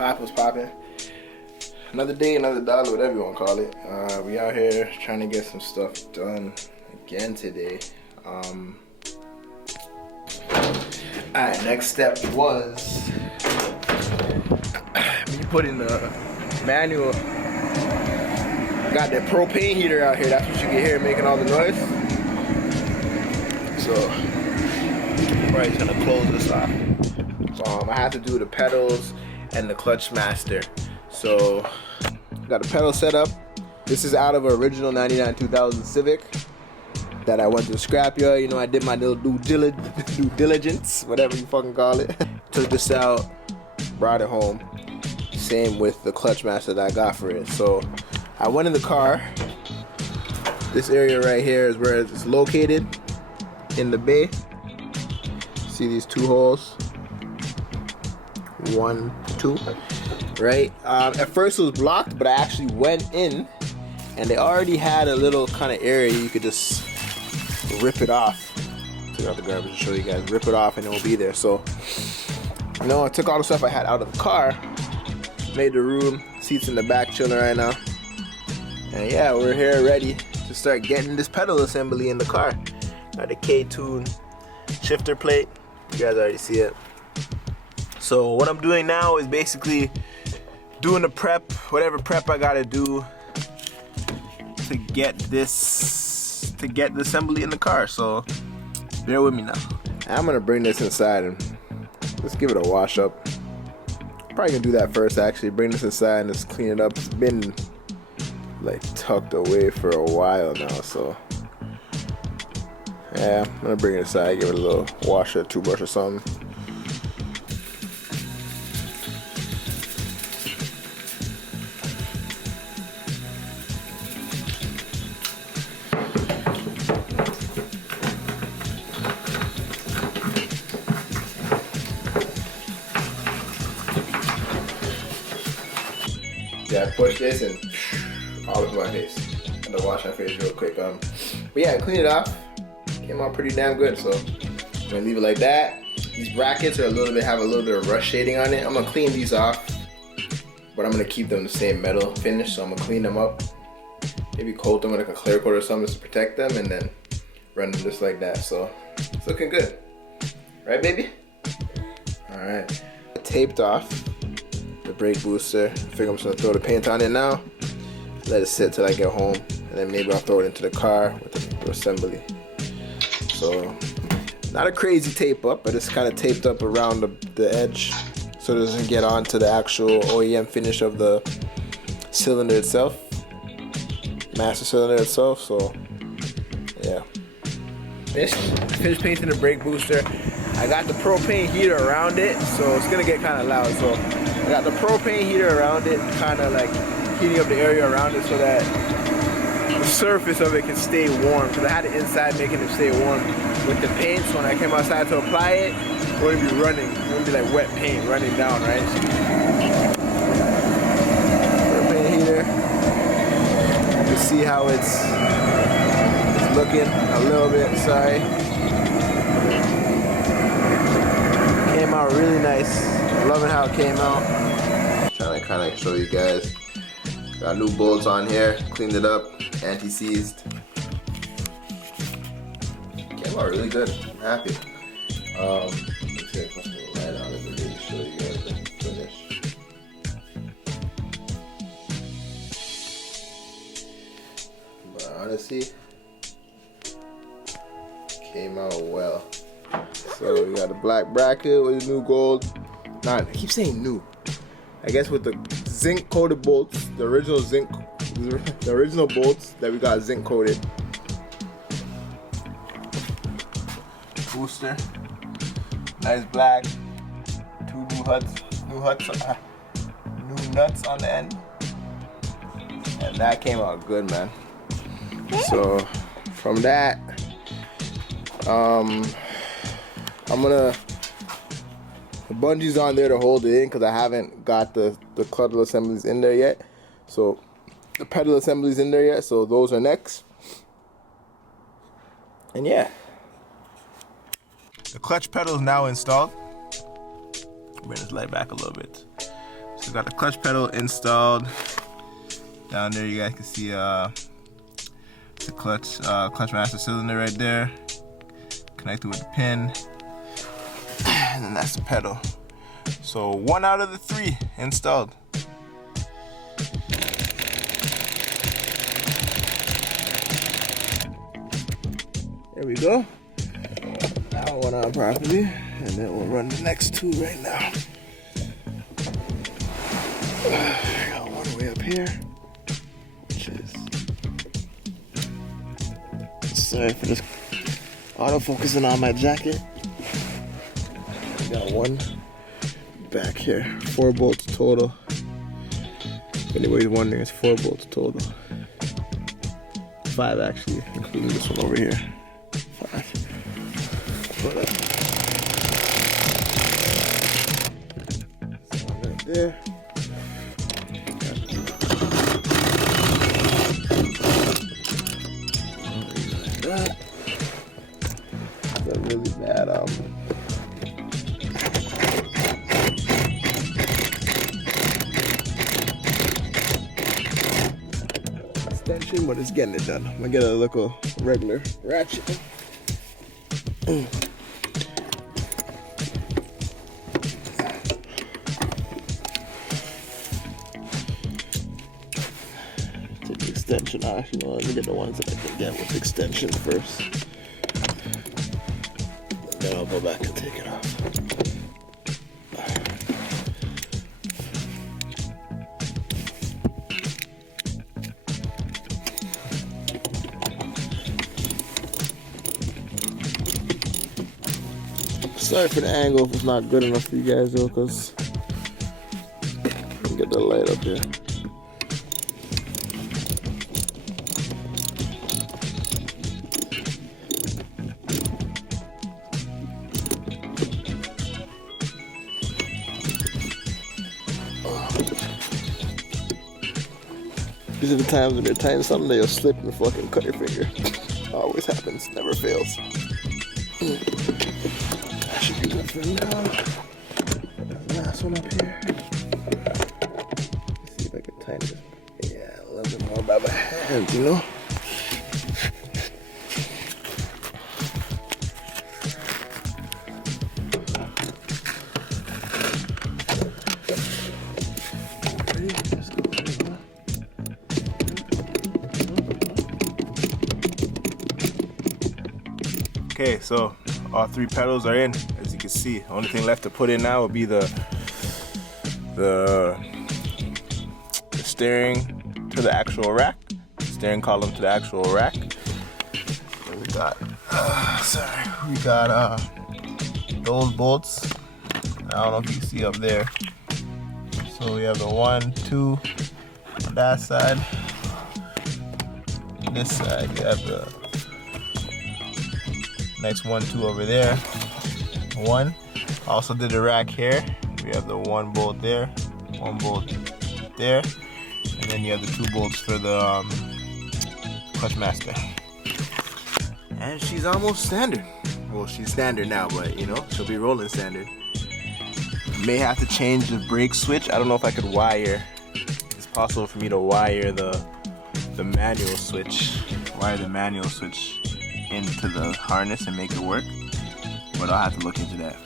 What's poppin'? Another day, another dollar, whatever you want to call it. We out here trying to get some stuff done again today. Alright, next step was me putting the manual. Got that propane heater out here. That's what you can hear making all the noise. So, we're just gonna close this off. I have to do the pedals and the clutch master. So, got the pedal set up. This is out of an original 99 2000 Civic that I went to the scrapyard. You know, I did my little due diligence, whatever you fucking call it. Took this out, brought it home. Same with the clutch master that I got for it. So, I went in the car. This area right here is where it's located in the bay. See these two holes? 1, 2, right? At first it was blocked, but I actually went in and they already had a little kind of area you could just rip it off. Take out the garbage to show you guys. Rip it off and it will be there. So, you know, I took all the stuff I had out of the car, made the room, seats in the back chilling right now. And yeah, we're here ready to start getting this pedal assembly in the car. Got the K-tune shifter plate. You guys already see it. So what I'm doing now is basically doing the prep, whatever prep I gotta do to get the assembly in the car. So bear with me now. I'm gonna bring this inside and let's give it a wash up. Probably gonna do that first actually. Bring this inside and just clean it up. It's been like tucked away for a while now, so yeah, I'm gonna bring it inside, give it a little wash or toothbrush or something. Yeah, push this and all over my face. I had to wash my face real quick. But yeah, I cleaned it off. Came out pretty damn good. So I'm gonna leave it like that. These brackets are have a little bit of rust shading on it. I'm gonna clean these off, but I'm gonna keep them the same metal finish. So I'm gonna clean them up. Maybe coat them with like a clear coat or something just to protect them, and then run them just like that. So it's looking good, right, baby? All right. I taped off the brake booster. I figure I'm just gonna throw the paint on it now. Let it sit till I get home, and then maybe I'll throw it into the car with the assembly. So, not a crazy tape up, but it's kind of taped up around the edge so it doesn't get onto the actual OEM finish of the cylinder itself, master cylinder itself. So, yeah. Finished painting the brake booster. I got the propane heater around it, so it's gonna get kind of loud. So, I got the propane heater around it, kind of like heating up the area around it so that the surface of it can stay warm. Because I had it inside making it stay warm with the paint. So when I came outside to apply it, it wouldn't be running. It wouldn't be like wet paint running down, right? Propane heater. You can see how it's looking a little bit. Sorry. Came out really nice. Loving how it came out. Trying to kind of show you guys. Got new bolts on here, cleaned it up, anti-seized. Came out really good. I'm happy. Let's see if I can light on it and really show you guys the finish. But honestly, came out well. So we got a black bracket with new gold. Nah, I keep saying new. I guess with the zinc coated bolts, the original bolts that we got zinc coated. Booster, nice black. 2 new nuts on the end, and that came out good, man. So from that, I'm gonna. The bungee's on there to hold it in because I haven't got the pedal assemblies in there yet. So the pedal assemblies in there yet. So those are next. And yeah. The clutch pedal is now installed. Bring this light back a little bit. So got the clutch pedal installed. Down there you guys can see the clutch master cylinder right there. Connected with the pin. And then that's the pedal. So 1 out of the 3 installed. There we go. That one on properly, and then we'll run the next 2 right now. Got one way up here, which is, sorry for this autofocusing on my jacket. Got one back here, 4 bolts total. If anybody's wondering, it's 4 bolts total. 5 actually, including this one over here. 5. Put up. This one right there. Like that. It's a really bad extension, but it's getting it done. I'm gonna get a little regular ratchet. Take the extension off. You know, let me get the ones that I can get with extension first. Then I'll go back and take it off. Sorry for the angle if it's not good enough for you guys though, because get the light up here. These are the times when you're tying something that you'll slip and fucking cut your finger. Always happens, never fails. That should be good for now. There's the last one up here. Let's see if I can tighten this. Yeah, a little bit more by my hand, you know? Okay, so all 3 pedals are in, as you can see. The only thing left to put in now will be the steering to the actual rack, steering column to the actual rack. And we got, those bolts. I don't know if you can see up there. So we have the 1, 2 on that side. This side, you have the next 1, 2 over there. 1. Also did the rack here. We have the 1 bolt there, 1 bolt there, and then you have the 2 bolts for the clutch master. And she's almost standard. Well, she's standard now, but you know, she'll be rolling standard. May have to change the brake switch. I don't know if I could wire. It's possible for me to wire the manual switch. Wire the manual switch into the harness and make it work, but I'll have to look into that.